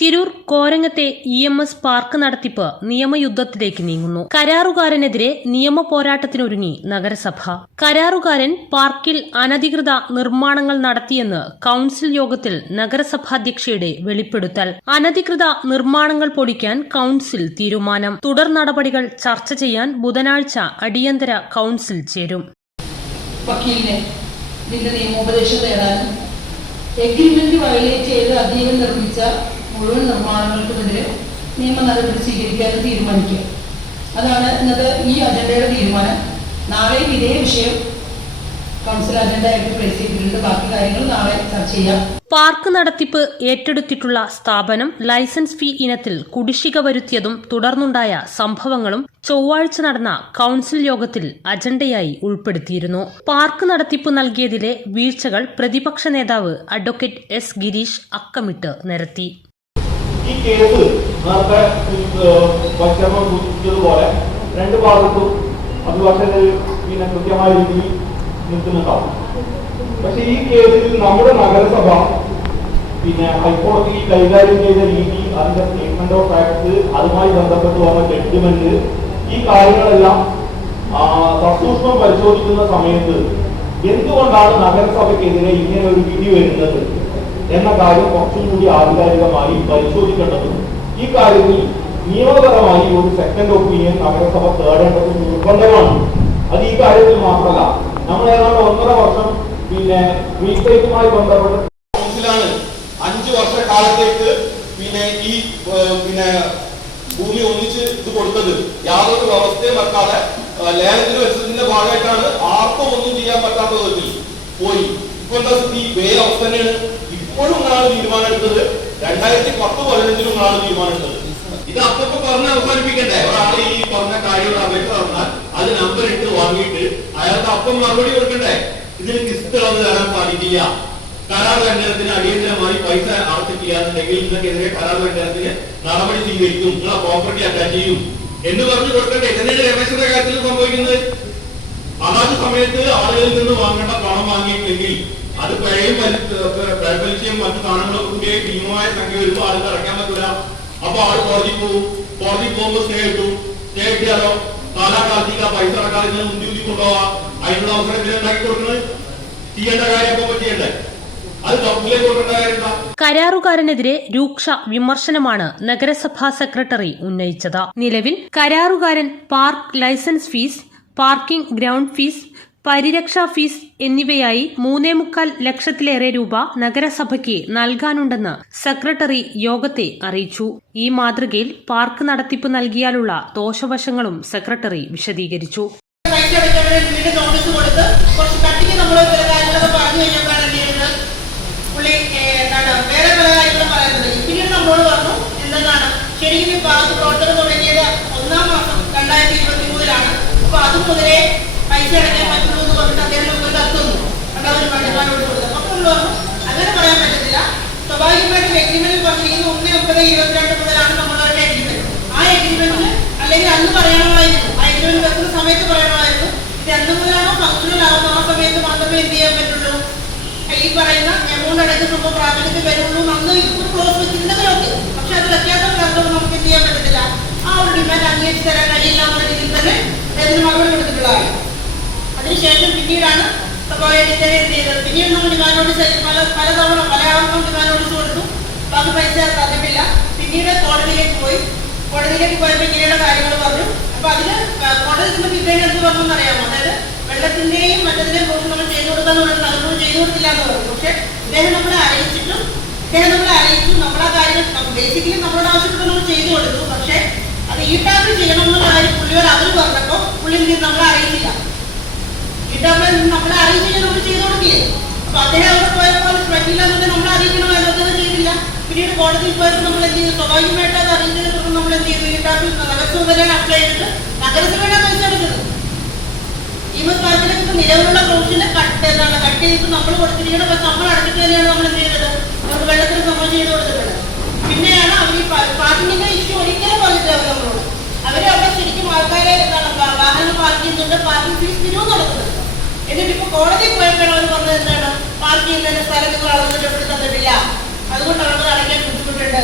Tirur കോരങ്ങത്തെ E M S park നടത്തിപ്പ് നിയമയുദ്ധത്തിലേക്ക് നീങ്ങുന്നു. കരാറുകാരനെതിരെ നിയമ പോരാട്ടത്തിനൊരുങ്ങി നഗരസഭ. കരാറുകാരൻ പാർക്കിൽ അനധികൃത നിർമ്മാണങ്ങൾ നടത്തിയെന്ന് കൌൺസിൽ യോഗത്തിൽ നഗരസഭാധ്യക്ഷയുടെ വെളിപ്പെടുത്തൽ. അനധികൃത നിർമ്മാണങ്ങൾ പൊടിക്കാൻ കൌൺസിൽ തീരുമാനം. തുടർ നടപടികൾ ചർച്ച ചെയ്യാൻ ബുധനാഴ്ച അടിയന്തര കൌൺസിൽ ചേരും. നിയമോപദേശം തേടാനും എഗ്രിമെന്റ് വയലേറ്റ് ചെയ്ത് അദ്ദേഹം നിർമ്മിച്ച മുഴുവൻ നിർമ്മാണങ്ങൾക്കുമെതിരെ നിയമ നടപടി സ്വീകരിക്കാൻ തീരുമാനിക്കുക അതാണ് ഇന്നത്തെ ഈ അജണ്ടയുടെ തീരുമാനം. നാളെ ഇതേ വിഷയം കൗൺസിൽ ബാക്കി കാര്യങ്ങൾ നാളെ ചർച്ച ചെയ്യാം. പാർക്ക് നടത്തിപ്പ് ഏറ്റെടുത്തിട്ടുള്ള സ്ഥാപനം ലൈസൻസ് ഫീ ഇനത്തിൽ കുടിശ്ശിക വരുത്തിയതും തുടർന്നുണ്ടായ സംഭവങ്ങളും ചൊവ്വാഴ്ച നടന്ന കൌൺസിൽ യോഗത്തിൽ അജണ്ടയായി ഉൾപ്പെടുത്തിയിരുന്നു. പാർക്ക് നടത്തിപ്പ് നൽകിയതിലെ വീഴ്ചകൾ പ്രതിപക്ഷ നേതാവ് അഡ്വക്കേറ്റ് എസ് ഗിരീഷ് അക്കമിട്ട് നിരത്തി. ഈ കേസ് നേരത്തെ വൈദ്യമ സൂചിപ്പിച്ചതുപോലെ രണ്ട് ഭാഗത്തും അഭിഭാഷകർ പിന്നെ കൃത്യമായ രീതിയിൽ നിൽക്കുന്നുണ്ടാവും. പക്ഷെ ഈ കേസിൽ നമ്മുടെ നഗരസഭ പിന്നെ ഹൈക്കോടതി കൈകാര്യം ചെയ്ത രീതി അതിന്റെ സ്റ്റേറ്റ്മെന്റ് ഓഫ് ഫാക്ട്സ് അതുമായി ബന്ധപ്പെട്ട് വന്ന ജഡ്ജ്മെന്റ് ഈ കാര്യങ്ങളെല്ലാം സസൂക്ഷ്മം പരിശോധിക്കുന്ന സമയത്ത് എന്തുകൊണ്ടാണ് നഗരസഭയ്ക്കെതിരെ ഇങ്ങനെ ഒരു വിധി വരുന്നത്? എന്ന കാര്യം കുറച്ചും കൂടി ആധികാരികമായി പരിശോധിക്കേണ്ടതുണ്ട്. ഈ കാര്യത്തിൽ നിയമപരമായി ഒരു സെക്കൻഡ് ഒപ്പീനിയൻ നഗരസഭ തേടേണ്ടത് നിർബന്ധമാണ്. അത് ഈ കാര്യത്തിൽ മാത്രമല്ല നമ്മൾ ഏതാണ്ട് ഒന്നര വർഷം പിന്നെ റീസ്റ്റേറ്റുമായി ബന്ധപ്പെട്ട് അഞ്ചു വർഷ കാലത്തേക്ക് പിന്നെ ഈ പിന്നെ ഭൂമി ഒന്നിച്ച് ഇത് കൊടുത്തത്. യാതൊരു വ്യവസ്ഥയും വെക്കാതെ ലേലത്തിൽ വെച്ചതിന്റെ ഭാഗമായിട്ടാണ് ആർക്കും ഒന്നും ചെയ്യാൻ പറ്റാത്ത വിധത്തിൽ പോയി. ഇപ്പൊ എന്താ സ്ഥിതി? വേ അവസ്ഥ തന്നെയാണ്. ഇപ്പോഴും നിങ്ങളാണ് തീരുമാനം എടുത്തത്. രണ്ടായിരത്തി പത്ത് പതിനഞ്ചിലും നിങ്ങളാണ് തീരുമാനം എടുത്തത്. ഇത് അപ്പൊ പറഞ്ഞ് അവസാനിപ്പിക്കണ്ടേ? ഒരാൾ ഈ പറഞ്ഞ കാര്യങ്ങൾ അപേക്ഷ പറഞ്ഞാൽ അത് നമ്പർ ഇട്ട് വാങ്ങിയിട്ട് അയാൾക്ക് അപ്പം മറുപടി കൊടുക്കണ്ടേ? ഇതിന് കിസ്ത് തരാൻ പാടില്ല. കരാർ ലംഘനത്തിന് അടിയന്തരമായി പൈസ അടച്ചിട്ടില്ല എന്നുണ്ടെങ്കിൽ നിങ്ങൾക്കെതിരെ കരാർ ലംഘനത്തിന് നടപടി സ്വീകരിക്കും. നിങ്ങളെ പ്രോപ്പർട്ടി അറ്റാച്ച് ചെയ്യും. എന്ന് പറഞ്ഞു കൊടുക്കട്ടെ ഇതിനാണ് രമേശന്റെ കാര്യത്തിൽ സംഭവിക്കുന്നത്? അതാത് സമയത്ത് ആളുകളിൽ നിന്ന് വാങ്ങേണ്ട പണം വാങ്ങിയിട്ടില്ലെങ്കിൽ അത് പിഴയും പലിശയും മറ്റു സാധനങ്ങളും കൂടി ഭീമമായ സംഖ്യ വരുമ്പോൾ ആൾക്ക് അടയ്ക്കാൻ പറ്റില്ല അപ്പൊ ആൾ കോടതി പോകും കോടതി പോകുമ്പോൾ സ്റ്റേ കിട്ടും സ്റ്റേ കിട്ടിയാലോ കാലാകാലത്തേക്ക് ആ പൈസ അടക്കാതെ ഇങ്ങനെ മുന്തി ഊതി കൊണ്ടുപോവാ. അതിനുള്ള അവസരം ഇതിനെ ഉണ്ടാക്കി കൊടുക്കുന്നത്? ചെയ്യേണ്ട കാര്യം അപ്പൊ ചെയ്യണ്ടേ? കരാറുകാരനെതിരെ രൂക്ഷ വിമർശനമാണ് നഗരസഭാ സെക്രട്ടറി ഉന്നയിച്ചത്. നിലവിൽ കരാറുകാരൻ park licence fees parking ground fees പരിരക്ഷാ ഫീസ് എന്നിവയായി മൂന്നേ മുക്കാൽ ലക്ഷത്തിലേറെ രൂപ നഗരസഭയ്ക്ക് നൽകാനുണ്ടെന്ന് സെക്രട്ടറി യോഗത്തെ അറിയിച്ചു. ഈ മാതൃകയിൽ പാർക്ക് നടത്തിപ്പ് നൽകിയാലുള്ള ദോഷവശങ്ങളും സെക്രട്ടറി വിശദീകരിച്ചു. ശരിക്കും ഈ പാർക്ക് പ്രവർത്തനം തുടങ്ങിയത് ഒന്നാം മാസം രണ്ടായിരത്തി ഇരുപത്തി മൂന്നിലാണ് അപ്പൊ അത് മുതലേ പൈസ അടയ്ക്കാൻ പറ്റുള്ളൂ എന്ന് പറഞ്ഞിട്ട് അദ്ദേഹം നമുക്ക് കത്തുന്നു രണ്ടാമത് പണിക്കാരോട് അപ്പൊ അങ്ങനെ പറയാൻ പറ്റത്തില്ല. സ്വാഭാവികമായിട്ടും എഗ്രിമെന്റിൽ പറഞ്ഞിരിക്കുന്നത് ഒന്ന് ഒമ്പത് ഇരുപത്തിരണ്ട് മുതലാണ് നമ്മളുടെ എഗ്രിമെന്റ് ആ എഗ്രിമെന്റിൽ അല്ലെങ്കിൽ അന്ന് പറയണമായിരുന്നു ആ എഗ്രിമെന്റ് വെക്കുന്ന സമയത്ത് പറയണമായിരുന്നു ഇത് എന്ന് മുതലാണോ ഫംഗ്ഷണൽ ആവുന്ന. ആ സമയത്ത് മാത്രമേ എന്ത് ചെയ്യാൻ പറ്റുള്ളൂ? ഈ പറയുന്ന എമൗണ്ട് അടയ്ക്കുമ്പോൾ പ്രാബല്യത്തിൽ വരുള്ളൂ അന്ന് ഇപ്പോൾ ക്ലോസ് വെച്ചിരുന്നവരൊക്കെ പക്ഷെ അത് വ്യത്യാസം കാരണം നമുക്ക് എന്ത് ചെയ്യാൻ പറ്റത്തില്ല? ആ ഒരു ഡിമാൻഡ് അംഗീകരിച്ച് തരാൻ കഴിയില്ല എന്നുള്ള രീതിയിൽ തന്നെ അതിന് മറുപടി കൊടുത്തിട്ടുള്ളതാണ് അതിനുശേഷം പിന്നീടാണ് സ്വാഭാവികത്തെ എന്ത് ചെയ്തത് പിന്നീട് നമ്മൾ ഡിമാൻഡ് പല പലതവണ പല ആൾക്കും ഡിമാൻഡ് നോട്ടീസ് കൊടുത്തു ബാക്കി പൈസ തന്നിട്ടില്ല പിന്നീട് കോടതിയിലേക്ക് പോയി. കോടതിയിലേക്ക് പോയപ്പോൾ ഇങ്ങനെയുള്ള കാര്യങ്ങൾ പറഞ്ഞു. അപ്പൊ അതിൽ കോടതി ചെന്നപ്പോൾ ഇദ്ദേഹം എന്ത് പറഞ്ഞു അറിയാമോ അതായത് വെള്ളത്തിന്റെയും മറ്റതിന്റെയും പോലും നമ്മൾ ചെയ്തു കൊടുക്കാന്ന് പറഞ്ഞിട്ട് നമ്മൾ ചെയ്തു കൊടുത്തില്ല എന്ന് പറഞ്ഞു. പക്ഷെ ഇദ്ദേഹം നമ്മളെ അറിയിച്ചിട്ടും ഇദ്ദേഹം നമ്മളെ അറിയിച്ചു നമ്മളാ കാര്യം ബേസിക്കലി നമ്മളോട് ആവശ്യപ്പെട്ട് നമ്മൾ ചെയ്തു കൊടുത്തു. പക്ഷെ അത് ഈ ടാപ്പിൽ ചെയ്യണം എന്നുള്ള കാര്യം പുള്ളിയോട് അതിൽ പറഞ്ഞപ്പോൾ പുള്ളി നമ്മളെ അറിയിച്ചില്ല. ഇതവിടെ നമ്മളെ അറിയിച്ചില്ല നമ്മൾ ചെയ്തു കൊടുക്കില്ലേ അപ്പൊ അദ്ദേഹം അവിടെ പോയപ്പോൾ പറ്റില്ല എന്നുണ്ടെങ്കിൽ നമ്മളെ അറിയിക്കണമായിരുന്നു ചെയ്തില്ല. പിന്നീട് കോടതിയിൽ പോയപ്പോൾ നമ്മൾ എന്ത് ചെയ്തു? സ്വാഭാവികമായിട്ട് അത് തുടർന്ന് നമ്മൾ എന്ത് ചെയ്തു? ഈ ടാപ്പിൽ നഗരസഭയിലാണ് അപ്ലൈ ചെയ്തിട്ട് നഗരസഭയുടെ പൈസ എടുക്കുന്നത് ഇപ്പൊ നിലവിലുള്ള പ്രൊവിഷനെ കട്ട് എന്താണ്? കട്ട് ചെയ്തിട്ട് നമ്മൾ കൊടുത്തിരിക്കണം നമ്മൾ അടച്ചിട്ട് തന്നെയാണ് നമ്മൾ എന്ത് ചെയ്തത്? നമുക്ക് വെള്ളത്തിന് നമ്മൾ ചെയ്ത് കൊടുത്തിട്ടുള്ളത് പിന്നെയാണ് അവർ ഈ പാർക്കിങ്ങിന്റെ ഇഷ്യൂ ഒരിക്കലും പറഞ്ഞിട്ടില്ല അവർ നമ്മളോട് അവർ അവിടെ ശരിക്കും ആൾക്കാരെ എന്താണ് വാ- വാഹനം പാർക്ക് പാർക്കിംഗ് ഫീസ് പിരിവ് നടത്തുന്നത് എന്നിട്ട് ഇപ്പൊ കോടതി പോയപ്പോഴാണ് അവർ പറഞ്ഞത് എന്താണ് ചെയ്യുന്നതിന് സ്ഥലം നിങ്ങൾ അളന്നിട്ട് ഇവിടെ തന്നിട്ടില്ല. അതുകൊണ്ട് അവർ അടയ്ക്കാൻ ബുദ്ധിമുട്ടുണ്ട്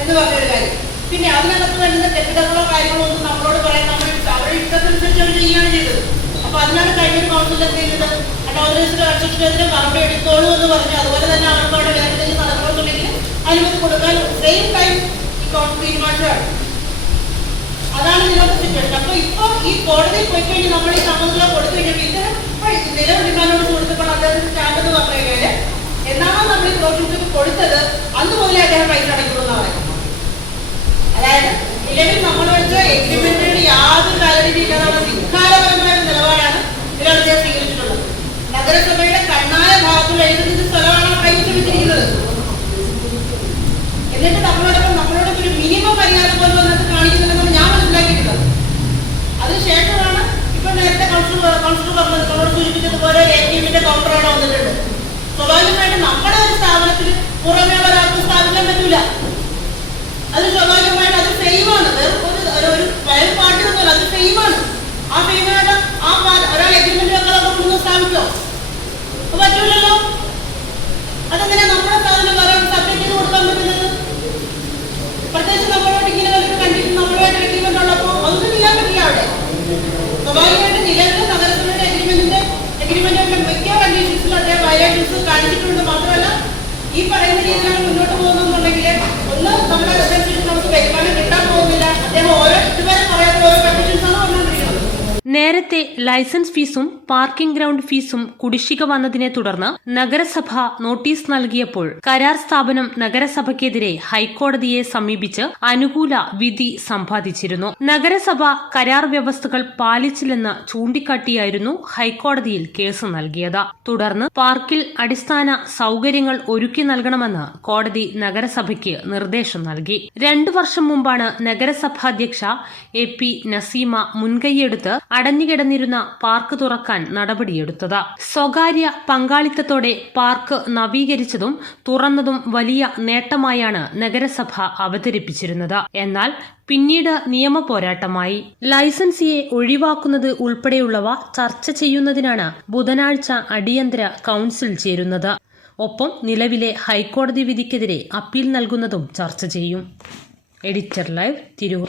എന്ന് പറഞ്ഞൊരു കാര്യം. പിന്നെ അതിനകത്ത് വേണ്ടുന്ന കെട്ടിടങ്ങളോ കാര്യങ്ങളോ ഒന്നും നമ്മളോട് പറയാൻ നമ്മൾ അവരുടെ ഇഷ്ടത്തിനനുസരിച്ച് അവർ ചെയ്യുകയാണ് ചെയ്തത്. അപ്പൊ അതിനാണ് കഴിഞ്ഞൊരു കൗൺസിൽ എന്ത് ചെയ്തത്? അഡോദരേഴ്സിന്റെ കൺസ്ട്രക്ഷനെതിരെ മറുപടി എടുത്തോളൂ എന്ന് പറഞ്ഞു അതുപോലെ തന്നെ അവർക്ക് അവിടെ വേറെ എന്തെങ്കിലും നടക്കണമെന്നുണ്ടെങ്കിൽ അനുമതി കൊടുക്കാൻ സെയിം ടൈം ഈ കൗൺസിൽ തീരുമാനിച്ചതാണ്. അതാണ് ഇതിനകത്ത് സിറ്റുവേഷൻ അപ്പൊ ഇപ്പൊ ഈ കോടതിയിൽ പോയി കഴിഞ്ഞ് നമ്മൾ ഈ സമ്മതം കൊടുത്തു കഴിഞ്ഞപ്പോൾ ഇത്തരം എന്ന് നമ്മൾ കൊടുത്തത്? അന്ന് മുതലേ അദ്ദേഹം പൈസ അടയ്ക്കുള്ളൂ കൗൺസിലർ പറഞ്ഞത് നമ്മളോട് സൂചിപ്പിച്ചതുപോലെ എ ടി എമ്മിന്റെ കൗണ്ടർ അവിടെ വന്നിട്ടുണ്ട്. സ്വാഭാവികമായിട്ടും നമ്മുടെ ഒരു സ്ഥാപനത്തിൽ പുറമേ ഒരാൾക്ക് സ്ഥാപിക്കാൻ പറ്റൂല. അത് ഒരു ഒരു- ഒരു പാർട്ടി പാട്ടിനൊന്നുമല്ല അത് ഫെയിമാണ് ആ ഫെയിമായിട്ട് ആ ഒരാൾ എഗ്രിമെന്റ് വെക്കാതെ കൊണ്ടുവന്ന് സ്ഥാപിക്കോ? പറ്റൂലല്ലോ. അതെങ്ങനെ നമ്മുടെ സാധനം വേറെ കൊടുക്കാൻ പറ്റുന്നത്? പ്രത്യേകിച്ച് നമ്മളോട് ഇങ്ങനെ കണ്ടിട്ട് നമ്മളുമായിട്ട് എഗ്രിമെന്റ് ഉള്ളപ്പോൾ അതൊന്നും ചെയ്യാൻ പറ്റില്ല അവിടെ. സ്വാഭാവികമായിട്ട് നഗരസഭയുടെ എഗ്രിമെന്റിന്റെ മിക്ക കണ്ടീഷൻസിലും അദ്ദേഹം വയലേഷൻസ് കാണിച്ചിട്ടുണ്ട്. മാത്രമല്ല ഈ പറയുന്ന രീതിയിലാണ് മുന്നോട്ട് പോകുന്നുണ്ടെങ്കിൽ ഒന്ന് നമ്മുടെ നമുക്ക് വരുമാനം കിട്ടാൻ നേരത്തെ ലൈസൻസ് ഫീസും പാർക്കിംഗ് ഗ്രൗണ്ട് ഫീസും കുടിശ്ശിക വന്നതിനെ തുടർന്ന് നഗരസഭ നോട്ടീസ് നൽകിയപ്പോൾ കരാർ സ്ഥാപനം നഗരസഭയ്ക്കെതിരെ ഹൈക്കോടതിയെ സമീപിച്ച് അനുകൂല വിധി സമ്പാദിച്ചിരുന്നു. നഗരസഭ കരാർ വ്യവസ്ഥകൾ പാലിച്ചില്ലെന്ന് ചൂണ്ടിക്കാട്ടിയായിരുന്നു ഹൈക്കോടതിയിൽ കേസ് നൽകിയത്. തുടർന്ന് പാർക്കിൽ അടിസ്ഥാന സൗകര്യങ്ങൾ ഒരുക്കി നൽകണമെന്ന് കോടതി നഗരസഭയ്ക്ക് നിർദ്ദേശം നൽകി. രണ്ടു വർഷം മുമ്പാണ് നഗരസഭാധ്യക്ഷ എ പി നസീമ മുൻകൈയെടുത്ത് അടഞ്ഞുകിടന്നിരുന്ന പാർക്ക് തുറക്കാൻ നടപടിയെടുത്തത്. സ്വകാര്യ പങ്കാളിത്തത്തോടെ പാർക്ക് നവീകരിച്ചതും തുറന്നതും വലിയ നേട്ടമായാണ് നഗരസഭ അവതരിപ്പിച്ചിരുന്നത്. എന്നാൽ പിന്നീട് നിയമ പോരാട്ടമായി ലൈസൻസിയെ ഒഴിവാക്കുന്നത് ഉൾപ്പെടെയുള്ളവ ചർച്ച ചെയ്യുന്നതിനാണ് ബുധനാഴ്ച അടിയന്തര കൗൺസിൽ ചേരുന്നത്. ഒപ്പം നിലവിലെ ഹൈക്കോടതി വിധിക്കെതിരെ അപ്പീൽ നൽകുന്നതും ചർച്ച ചെയ്യും. Editor live Tirur.